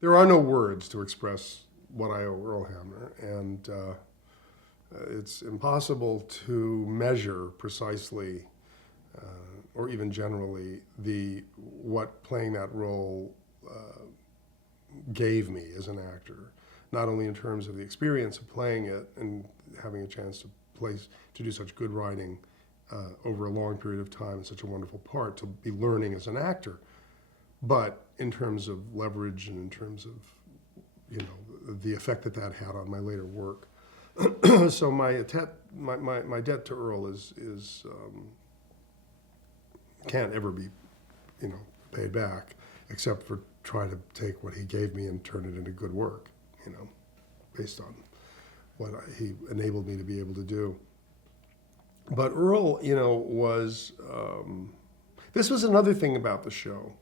There are no words to express what I owe Earl Hamner, and it's impossible to measure precisely or even generally what playing that role gave me as an actor. Not only in terms of the experience of playing it and having a chance to do such good writing over a long period of time and such a wonderful part, to be learning as an actor, but in terms of leverage and in terms of the effect that had on my later work. So my debt to Earl is can't ever be paid back, except for trying to take what he gave me and turn it into good work, based on what he enabled me to be able to do. But Earl, was this was another thing about the show.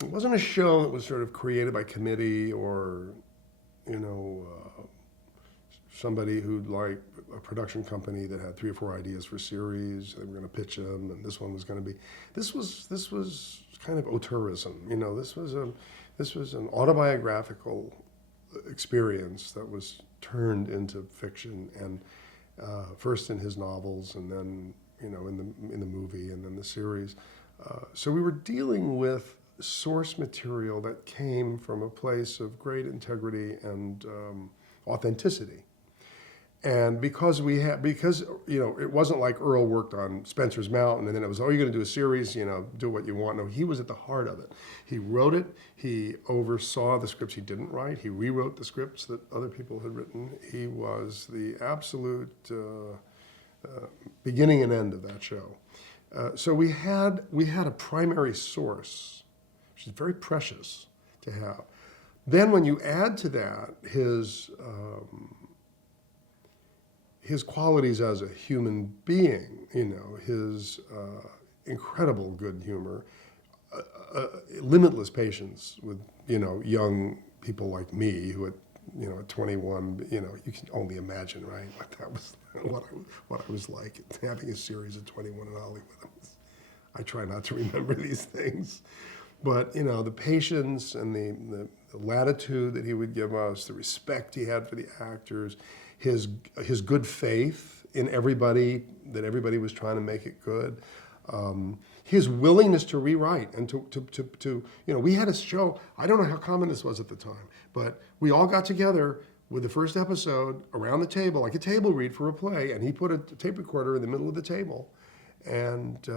It wasn't a show that was sort of created by committee or, somebody who'd like a production company that had 3 or 4 ideas for series. They were going to pitch them, and this one was going to be. This was kind of auteurism. This was an autobiographical experience that was turned into fiction, and first in his novels, and then in the movie, and then the series. So we were dealing with source material that came from a place of great integrity and authenticity. And because it wasn't like Earl worked on Spencer's Mountain and then it was, you're going to do a series, do what you want. No, he was at the heart of it. He wrote it. He oversaw the scripts he didn't write. He rewrote the scripts that other people had written. He was the absolute beginning and end of that show. So we had a primary source, which is very precious to have. Then when you add to that his qualities as a human being, his incredible good humor, limitless patience with, young people like me who at 21, you can only imagine, right, what that was, what I was like having a series at 21 in Hollywood. I try not to remember these things. But, the patience and the latitude that he would give us, the respect he had for the actors, his good faith in everybody, that everybody was trying to make it good, his willingness to rewrite and to we had a show, I don't know how common this was at the time, but we all got together with the first episode around the table, like a table read for a play, and he put a tape recorder in the middle of the table. And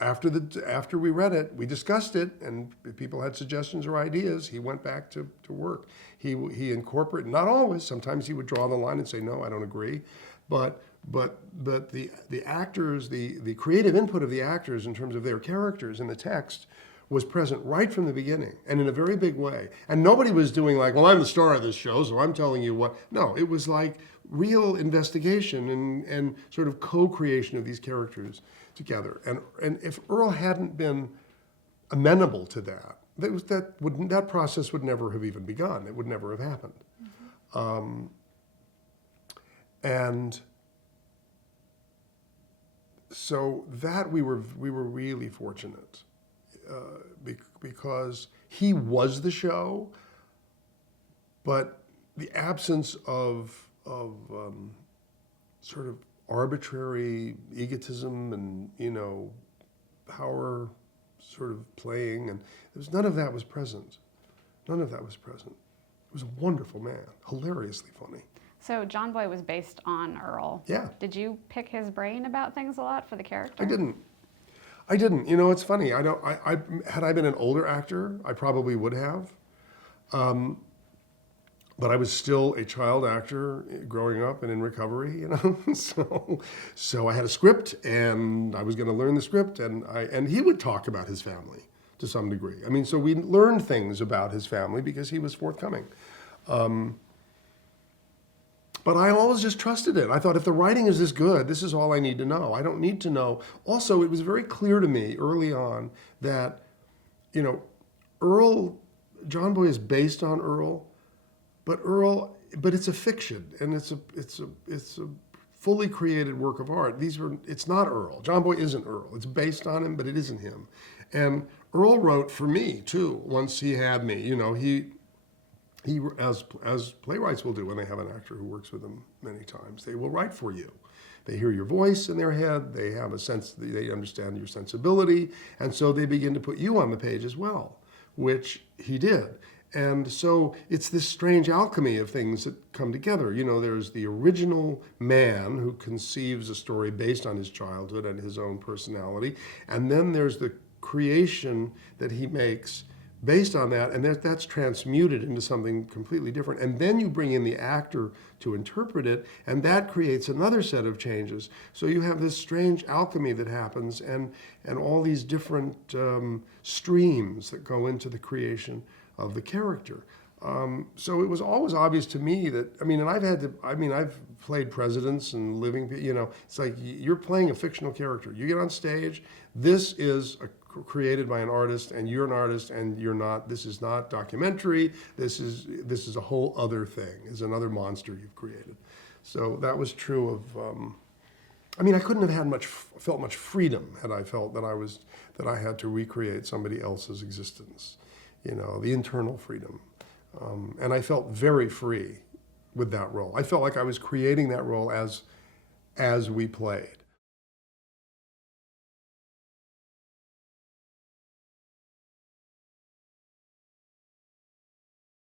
after we read it, we discussed it, and if people had suggestions or ideas, he went back to work. He incorporated, not always, sometimes he would draw the line and say, no, I don't agree. But the actors, the creative input of the actors in terms of their characters in the text was present right from the beginning, and in a very big way. And nobody was doing like, well, I'm the star of this show, so I'm telling you what. No, it was like real investigation and sort of co-creation of these characters together. And if Earl hadn't been amenable to that, that process would never have even begun. It would never have happened. Mm-hmm. And so that we were really fortunate because he was the show, but the absence of sort of arbitrary egotism and power sort of playing, and none of that was present. None of that was present. He was a wonderful man, hilariously funny. So John Boy was based on Earl. Yeah. Did you pick his brain about things a lot for the character? I didn't. It's funny. Had I been an older actor, I probably would have. But I was still a child actor growing up and in recovery, So I had a script, and I was going to learn the script, and he would talk about his family to some degree. So we learned things about his family because he was forthcoming. But I always just trusted it. I thought, if the writing is this good, this is all I need to know. I don't need to know. Also, it was very clear to me early on that, John Boy is based on Earl, but it's a fiction, and it's a fully created work of art. It's not Earl. John Boy isn't Earl. It's based on him, but it isn't him. And Earl wrote for me too. Once he had me, you know, he as playwrights will do when they have an actor who works with them many times, they will write for you. They hear your voice in their head. They have a sense. They understand your sensibility, and so they begin to put you on the page as well, which he did. And so it's this strange alchemy of things that come together. You know, there's the original man who conceives a story based on his childhood and his own personality, and then there's the creation that he makes based on that, and that's transmuted into something completely different. And then you bring in the actor to interpret it, and that creates another set of changes. So you have this strange alchemy that happens, and all these different streams that go into the creation of the character. So it was always obvious to me that, I've played presidents and living, you know, it's like you're playing a fictional character. You get on stage, this is created by an artist, and you're an artist, and you're not, this is not documentary, this is a whole other thing, it's another monster you've created. So that was true of, I couldn't have felt much freedom had I felt that I had to recreate somebody else's existence, you know, the internal freedom. And I felt very free with that role. I felt like I was creating that role as we played.